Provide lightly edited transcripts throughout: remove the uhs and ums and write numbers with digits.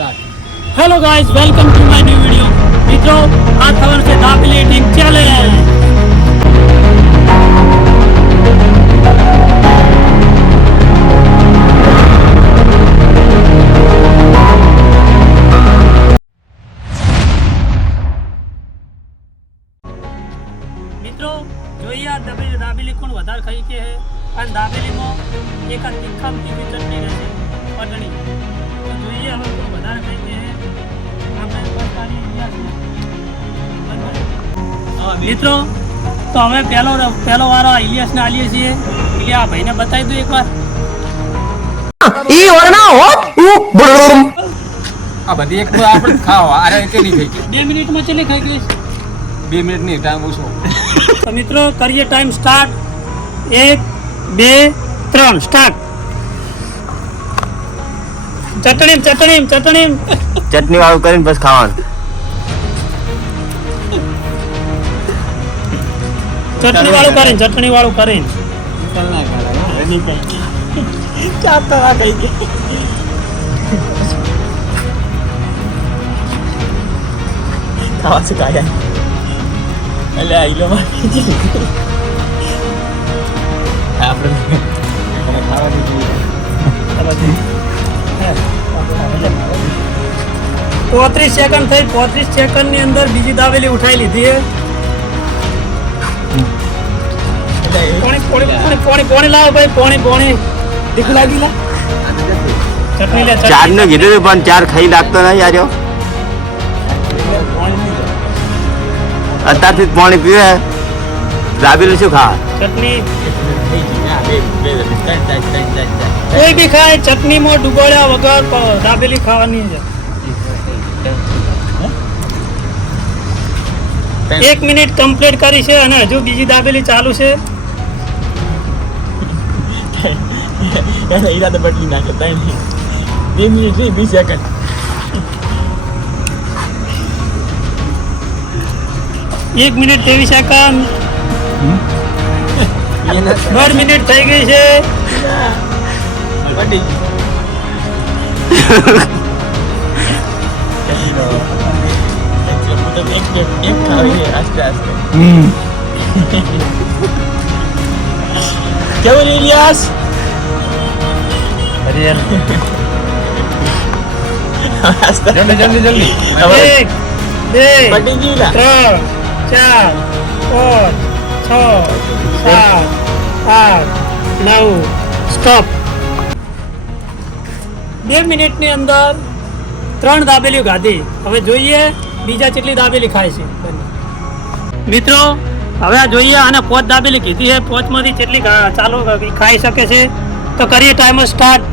Hello guys, welcome to my new video. मित्रों, आज खबर से दाबेली ईटिंग चैलेंज। મિત્રો જોઈએ આ દાબેલી કોણ વધારે ખાઈ કે હે અને દાબેલીમાં એક આ તીખા તીખી ચટણી રહેશે પટણી તો જોઈએ હવે કોણ વધારે ખાઈ કે હે આપણે બતાવી ઇલિયાસને મિત્રો તો હવે પહેલો વારો આ ઇલિયાસને આલીએ છીએ એટલે આ ભાઈને બતાવી દઉં એકવાર આ બધી એક આપણે ખાવા અરે કેટલી થઈ ગઈ 2 મિનિટમાં ચલી ખાઈ ગઈ 2 મિનિટ ની ટાઈમ ઓછો તો મિત્રો કરીએ ટાઈમ સ્ટાર્ટ 1 2 3 સ્ટાર્ટ ચટણી વાળું કરીને બસ ખાવાનું ચટણી વાળું કરીને ખાવા શું કાયા એટલે આઈલો આપણે ખાવા દીધું 35 સેકન્ડ થઈ 35 સેકન્ડ ની અંદર બીજી દાબેલી ઉઠાઈ લીધી છે પોણી લાવો ભાઈ પોણી દીક લાગી લા ચટણી લે ચાર નું કીધું પણ ચાર ખાઈ લાગતો નહીં યાર અત્યારથી જ પાણી પીવે દાબેલી શું ખા ચટણી કોઈ બી ખાય ચટણી માં ડુબોળ્યા વગર દાબેલી ખાવાની છે 1 મિનિટ કમ્પ્લીટ કરી છે અને હજુ બીજી દાબેલી ચાલુ છે ઈરાદા બદલી નાખે 2 minute 20 second 1 minute 23 second 1 minute થઈ ગઈ છે કેવું ઇલિયાસ જલ્દી 1 2 3 4 5 6 7 8 9 સ્ટોપ 2 મિનિટની અંદર 3 દાબેલીઓ ખાધી હવે જોઈએ બીજા કેટલી દાબેલી ખાય છે મિત્રો હવે આ જોઈએ અને 5 દાબેલી કીધી છે 5 માંથી કેટલી ચાલુ ખાઈ શકે છે તો કરીએ ટાઈમર સ્ટાર્ટ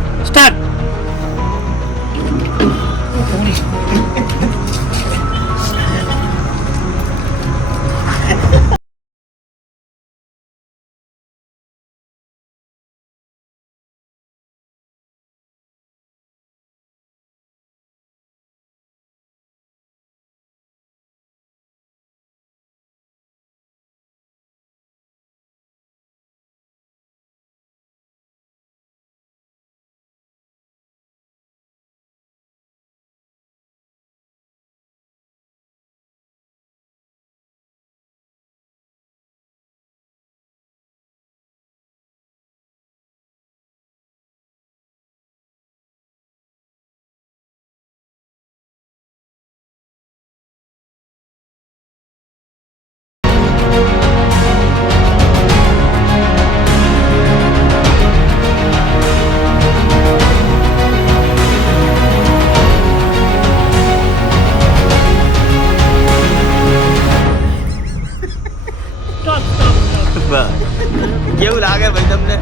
કેવું લાગે ભાઈ તમને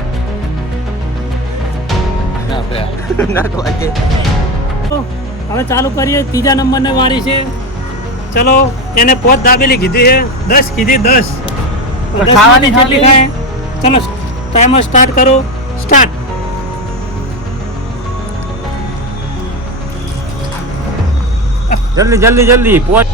હવે ચાલુ કરીએ ત્રીજા નંબરની વારી છે ચલો એને 5 દાબેલી કીધી છે 10 કીધી 10 ખાવાની જેટલી ખાય ચલો ટાઈમર સ્ટાર્ટ કરો સ્ટાર્ટ જલ્દી પોચ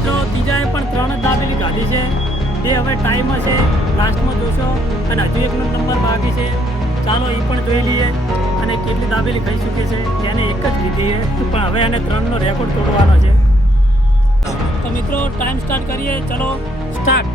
મિત્રો ત્રીજાએ પણ 3 જ દાબેલી ખાધી છે. એ હવે ટાઈમ હશે લાસ્ટમાં જોશો અને હજુ એકનો નંબર બાકી છે. ચાલો એ પણ જોઈ લઈએ અને કેટલી દાબેલી ખાઈ શકે છે. એને એક જ કીધી છે પણ હવે એને 3નો રેકોર્ડ તોડવાનો છે. તો મિત્રો ટાઈમ સ્ટાર્ટ કરીએ. ચલો સ્ટાર્ટ.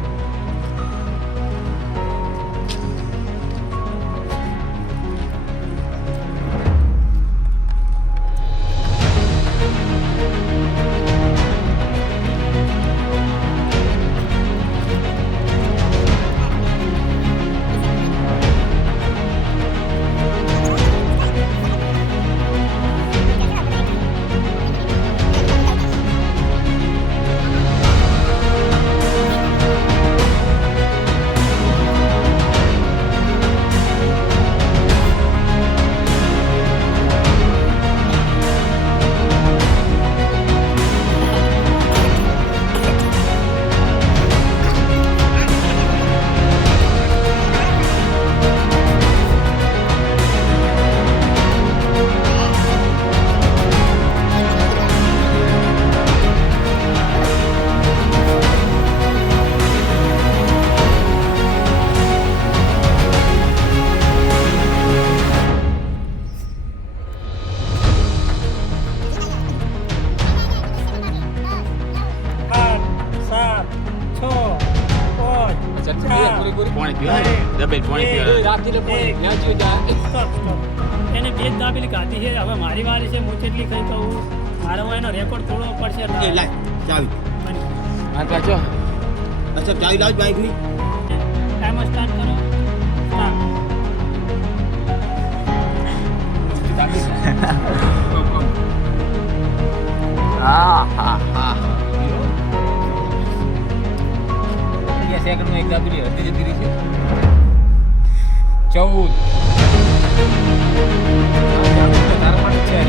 પાણી પીવા દબે પાણી પીવા રાખીને પાણી નાચ્યું જા એને 2 જ દાબેલી ખાધી છે. હવે મારી વારી છે. હું કેટલી ખાઈ કહું. મારે હવે એનો રેકોર્ડ તોડવો પડશે. એ લાય ચાવી હા પાછો અચ્છા ચાવી લાવ બાઈકની ટાઈમ સ્ટાર્ટ કરો. સ્ટાર્ટ. સેકન્ડમાં એક દાબેલી હતી જતી રહી છે 14 તારા માટે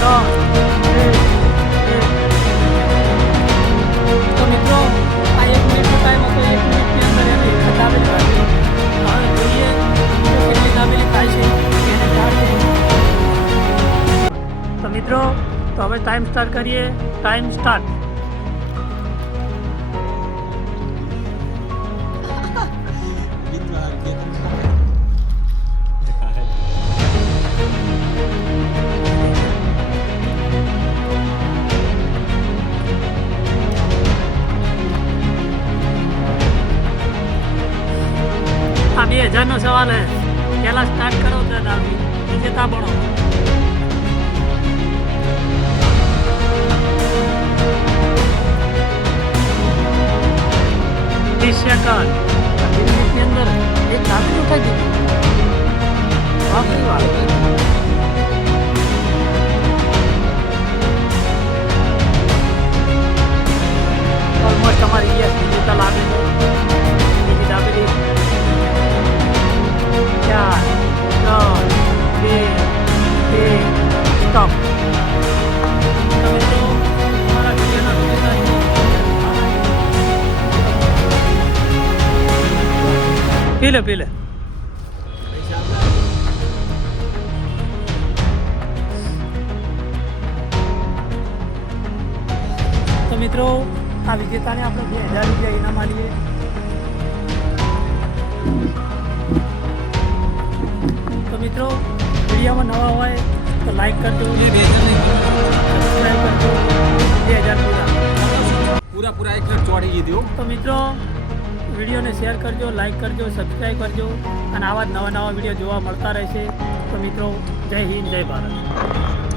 તો મિત્રો આ 1 મિનિટનો ટાઈમ હતો. 1 મિનિટની અંદર એને એક દાબેલી ખાધી. હવે જોઈએ મિત્રો કેટલી દાબેલી ખાય છે એને જાણીએ. તો મિત્રો તો હવે ટાઈમ સ્ટાર્ટ કરીએ. Time start. આ 2000નો સવાલ હે. પહેલા સ્ટાર્ટ કરો તો દાબી નીચે તાબણો. સેકન્ડ મિનિટની અંદર એક દાબેલી ઉઠાઈ દીધી. વાપરી વાત. ઓલમોસ્ટ અમારી યસ ડિજિટલ આવી છે. બીજી દાબેલી 4 3 2 1 સ્ટોપ. મિત્રો અમારા વિડીયોના પી લે તો મિત્રો આ વિજેતાને આપણે 2000 રૂપિયા ઇનામ આલીએ. તો મિત્રો વિડીયોમાં નવા હોય તો લાઈક કરજો, સબસ્ક્રાઈબ કરજો. 2000 પૂરા 1 મિનિટ ચોડી ગઈ હતી. તો મિત્રો વિડીયોને શેર કરજો, લાઈક કરજો, સબસ્ક્રાઈબ કરજો અને આવા જ નવા વિડીયો જોવા મળતા રહેશે. તો મિત્રો જય હિન્દ, જય ભારત.